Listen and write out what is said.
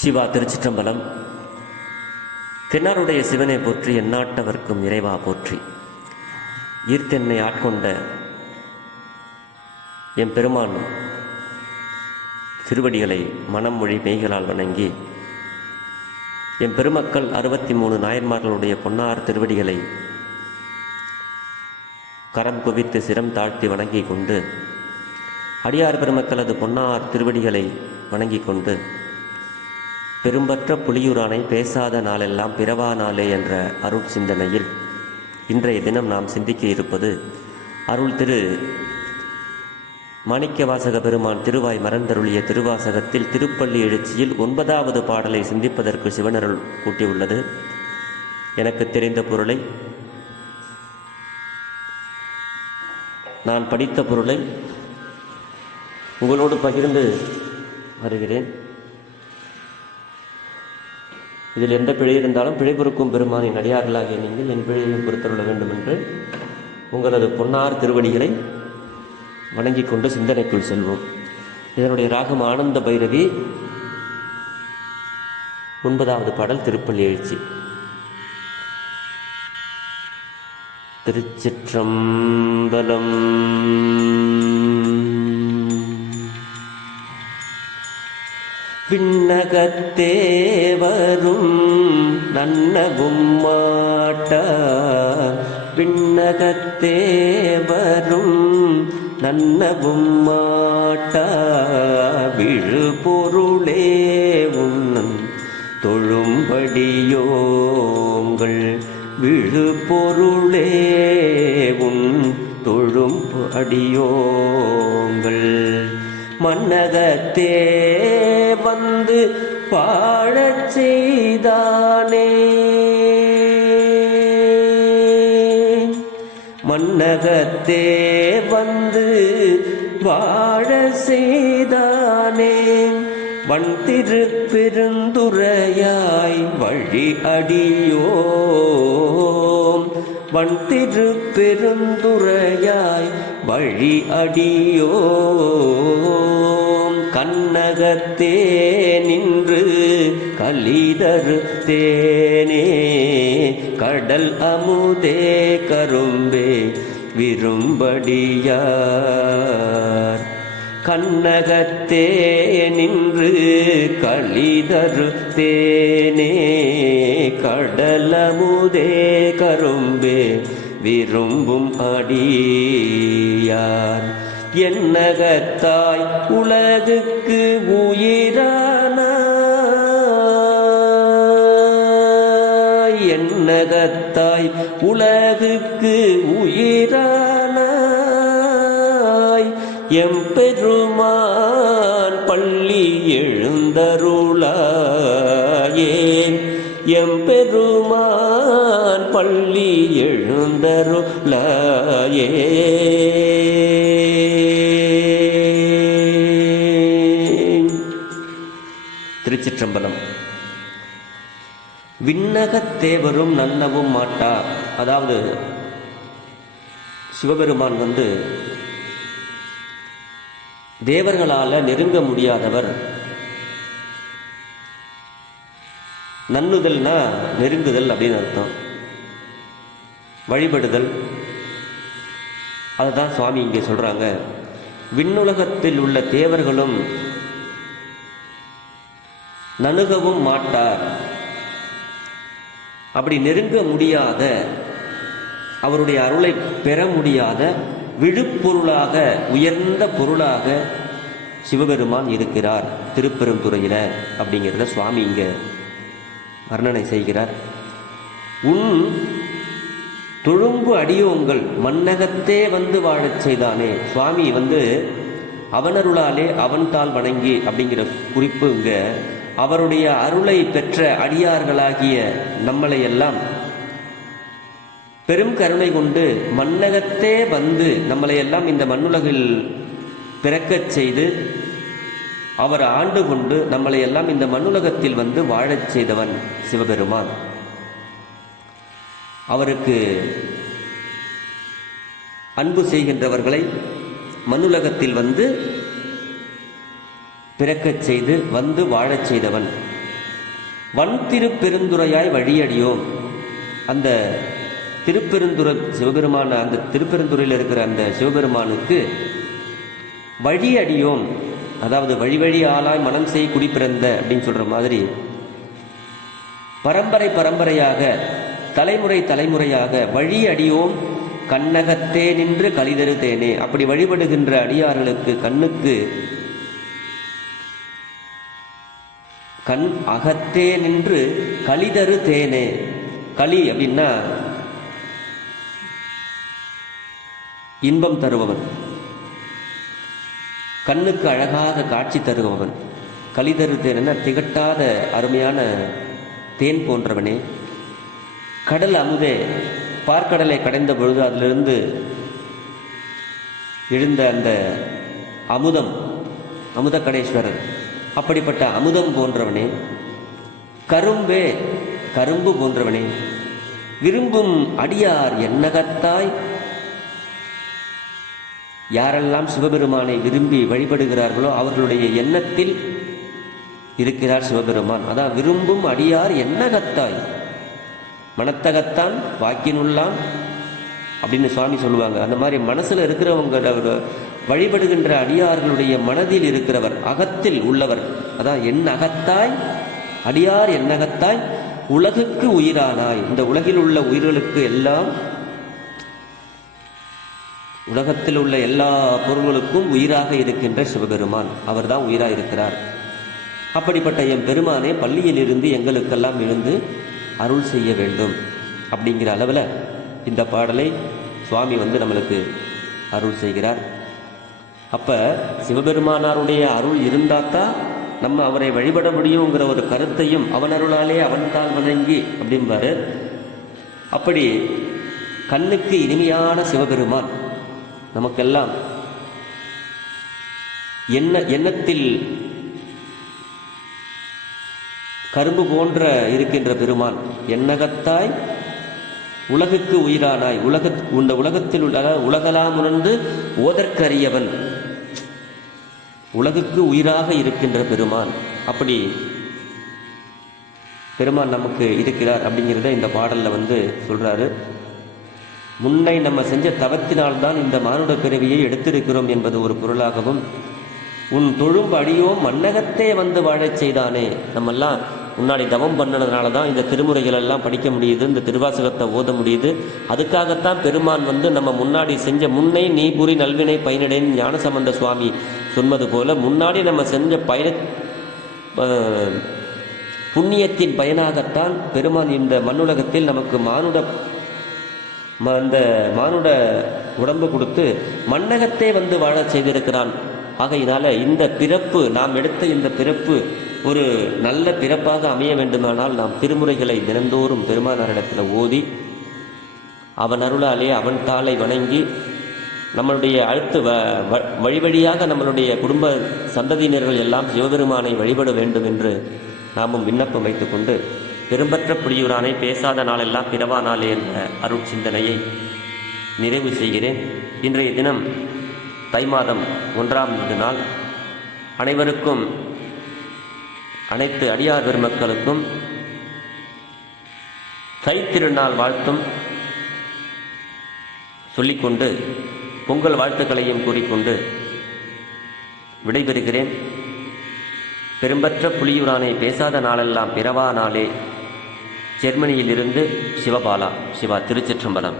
சிவா திருச்சிற்றம்பலம். தென்னாருடைய சிவனை போற்றி எந்நாட்டவர்க்கும் இறைவா போற்றி. ஈர்த்தென்னை ஆட்கொண்ட எம் பெருமான் திருவடிகளை மனம் மொழி மெய்களால் வணங்கி எம் பெருமக்கள் அறுபத்தி மூணு நாயன்மார்களுடைய பொன்னார் திருவடிகளை கரம் குவித்து சிரம் தாழ்த்தி வணங்கிக் கொண்டு அடியார் பெருமக்களது பொன்னார் திருவடிகளை வணங்கிக் கொண்டு பெரும்பற்ற புலியூரானை பேசாத நாளெல்லாம் பிறவா நாளே என்ற அருள் சிந்தனையில் இன்றைய தினம் நாம் சிந்திக்க இருப்பது அருள் திரு மாணிக்கவாசக பெருமான் திருவாய் மறந்தருளிய திருவாசகத்தில் திருப்பள்ளி எழுச்சியில் ஒன்பதாவது பாடலை சிந்திப்பதற்கு சிவனருள் கூட்டியுள்ளது. எனக்கு தெரிந்த பொருளை நான் படித்த பொருளை உங்களோடு பகிர்ந்து வருகிறேன். இதில் எந்த பிழை இருந்தாலும் பிழை பொறுக்கும் பெருமானின் அடியார்களாகிய நீங்கள் என் பிழையை பொறுத்தருள வேண்டும் என்று உங்களது பொன்னார் திருவடிகளை வணங்கிக் கொண்டு சிந்தனைக்குள் செல்வோம். இதனுடைய ராகம் ஆனந்த பைரவி ஒன்பதாவது பாடல் திருப்பள்ளி எழுச்சி. திருச்சிற்றம்பலம் விண்ணகத்தே வரும் நன்னகும் மாட்ட. விண்ணகத்தே வரும் நன்னகும் மாட்ட. விழு பொருளே உன்னன் தொழும்படியோங்கள். விழு பொருளே உன் தொழும் மன்னகத்தே பாழச் செய்தானே மன்னகத்தே வந்து வாழ செய்தானே வன் திருப்பெருந்துரையாய் வழி அடியோம். வன் திருப்பெருந்துரையாய் வழி அடியோம். கண்ணகத்தே கலிதரு தேனே கடல் அமுதே கரும்பே விரும்படியார். கண்ணகத்தே நின்று கழிதரு தேனே கடலமுதே கரும்பே விரும்பும் அடியார். என்னகத்தாய் உலகுக்கு உயிர் எம்பெருமான் பள்ளி எழுந்தருளாயே. எம்பெருமான் பள்ளி எழுந்தருளாயே. திருச்சிற்றம்பலம். விண்ணகத்தேவரும் நன்னவும் மாட்டா. அதாவது சிவபெருமான் வந்து தேவர்களால் நெருங்க முடியாதவர். நன்னுதல்னா நெருங்குதல் அப்படின்னு அர்த்தம். வழிபடுதல். அதை தான் சுவாமி இங்கே சொல்கிறாங்க விண்ணுலகத்தில் உள்ள தேவர்களும் நணுகவும் மாட்டார். அப்படி நெருங்க முடியாத அவருடைய அருளை பெற முடியாத விழுப்பொருளாக உயர்ந்த பொருளாக சிவபெருமான் இருக்கிறார் திருப்பெருந்துறையில் அப்படிங்கிறத சுவாமி இங்கே வர்ணனை செய்கிறார். உன் தொழும்பு அடியோங்கள் மன்னகத்தே வந்து வாழச் செய்தானே. சுவாமி வந்து அவனருளாலே அவன்தால் வணங்கி அப்படிங்கிற குறிப்பு இங்கே. அவருடைய அருளை பெற்ற அடியார்களாகிய நம்மளை எல்லாம் பெரும் கருணை கொண்டு மண்ணகத்தே வந்து நம்மளை எல்லாம் இந்த மண்ணுலகில் பிறக்கச் செய்து அவர் ஆண்டு கொண்டு நம்மளை எல்லாம் இந்த மண்ணுலகத்தில் வந்து வாழச் செய்தவன் சிவபெருமான். அவருக்கு அன்பு செய்கின்றவர்களை மண்ணுலகத்தில் வந்து பிறக்கச் செய்து வந்து வாழச் செய்தவன். வன் திருப்பெருந்துறையாய் வழியடியோம். அந்த திருப்பெருந்துறை சிவபெருமான அந்த திருப்பெருந்துறையில் இருக்கிற அந்த சிவபெருமானுக்கு வழி அடியோம். அதாவது வழி வழி ஆளாய் மனம் செய் குடி பிறந்த அப்படின்னு சொல்கிற மாதிரி பரம்பரை பரம்பரையாக தலைமுறை தலைமுறையாக வழி அடியோம் கண்ணகத்தே நின்று கலிதரு தேனே அப்படி வழிபடுகின்ற அடியார்களுக்கு கண்ணுக்கு கண் அகத்தே நின்று கலிதரு தேனே களி அப்படின்னா இன்பம் தருபவன். கண்ணுக்கு அழகாக காட்சி தருபவன். கலிதரு தேன திகட்டாத அருமையான தேன் போன்றவனே. கடல் அமுதே பார்க்கடலை கடைந்த பொழுது அதிலிருந்து எழுந்த அந்த அமுதம் அமுதக்கடேஸ்வரர் அப்படிப்பட்ட அமுதம் போன்றவனே. கரும்பே கரும்பு போன்றவனே. விரும்பும் அடியார் என்னகத்தாய் யாரெல்லாம் சிவபெருமானை விரும்பி வழிபடுகிறார்களோ அவர்களுடைய எண்ணத்தில் இருக்கிறார் சிவபெருமான். அதான் விரும்பும் அடியார் என்னகத்தாய்? மனத்தகத்தான் வாக்கினுள்ளான் அப்படின்னு சுவாமி சொல்லுவாங்க. அந்த மாதிரி மனசில் இருக்கிறவங்க வழிபடுகின்ற அடியார்களுடைய மனதில் இருக்கிறவர் அகத்தில் உள்ளவர். அதான் என் அகத்தாய் அடியார் என்னகத்தாய்? உலகுக்கு உயிரானாய். இந்த உலகில் உள்ள உயிர்களுக்கு எல்லாம் உலகத்தில் உள்ள எல்லா பொருள்களுக்கும் உயிராக இருக்கின்ற சிவபெருமான். அவர்தான் உயிராக இருக்கிறார். அப்படிப்பட்ட என் பெருமானே பள்ளியிலிருந்து எங்களுக்கெல்லாம் எழுந்து அருள் செய்ய வேண்டும் அப்படிங்கிற அளவில் இந்த பாடலை சுவாமி வந்து நம்மளுக்கு அருள் செய்கிறார். அப்போ சிவபெருமானாருடைய அருள் இருந்தாத்தான் நம்ம அவரை வழிபட முடியுங்கிற ஒரு கருத்தையும் அவன் அருளாலே அவன்தான் வணங்கி அப்படிம்பாரு. அப்படி கண்ணுக்கு இனிமையான சிவபெருமான் நமக்கெல்லாம் என்ன எண்ணத்தில் கரும்பு போன்ற இருக்கின்ற பெருமான் என்னகத்தாய் உலகுக்கு உயிரானாய் உலக இந்த உலகத்தில் உள்ள உலகலாம் உணர்ந்து ஓதற்கரியவன். உலகுக்கு உயிராக இருக்கின்ற பெருமான். அப்படி பெருமான் நமக்கு இருக்கிறார் அப்படிங்கிறத இந்த பாடலில் வந்து சொல்றாரு. முன்னை நம்ம செஞ்ச தவத்தினால்தான் இந்த மானுட பிறவியை எடுத்திருக்கிறோம் என்பது ஒரு பொருளாகவும் உன் தொழும்பு அடியோ மன்னகத்தே வந்து வாழச் செய்தானே. நம்மெல்லாம் முன்னாடி தவம் பண்ணதுனால தான் இந்த திருமுறைகள் எல்லாம் படிக்க முடியுது இந்த திருவாசகத்தை ஓத முடியுது. அதுக்காகத்தான் பெருமான் வந்து நம்ம முன்னாடி செஞ்ச முன்னை நீபுரி நல்வினை பயனடைன்னு ஞானசம்பந்த சுவாமி சொன்னது போல முன்னாடி நம்ம செஞ்ச பயண புண்ணியத்தின் பயனாகத்தான் பெருமான் இந்த மண்ணுலகத்தில் நமக்கு மானுட அந்த மானுட உடம்பு கொடுத்து மண்ணகத்தே வந்து வாழச் செய்திருக்கிறான். ஆகையினால இந்த பிறப்பு நாம் எடுத்த இந்த பிறப்பு ஒரு நல்ல பிறப்பாக அமைய வேண்டுமானால் நாம் திருமுறைகளை தினந்தோறும் பெருமானாரிடத்தில் ஓதி அவன் அருளாலே அவன் தாளை வணங்கி நம்மளுடைய அடுத்து வ வ- வழி வழியாக நம்மளுடைய குடும்ப சந்ததியினர்கள் எல்லாம் சிவபெருமானை வழிபட வேண்டும் என்று நாமும் விண்ணப்பம் வைத்துக்கொண்டு பெரும்பற்ற புலியூரானை பேசாத நாளெல்லாம் பிறவா நாளே என்ற அருள் சிந்தனையை நிறைவு செய்கிறேன். இன்றைய தினம் தை மாதம் ஒன்றாம் நாள். அனைவருக்கும் அனைத்து அடியார் பெருமக்களுக்கும் கைத்திருநாள் வாழ்த்தும் சொல்லிக்கொண்டு பொங்கல் வாழ்த்துக்களையும் கூறிக்கொண்டு விடைபெறுகிறேன். பெரும்பற்ற புலியூரானை பேசாத நாளெல்லாம் பிறவா நாளே ஜெர்மனியிலிருந்து சிவபாலா சிவா திருச்சிற்றம்பலம்.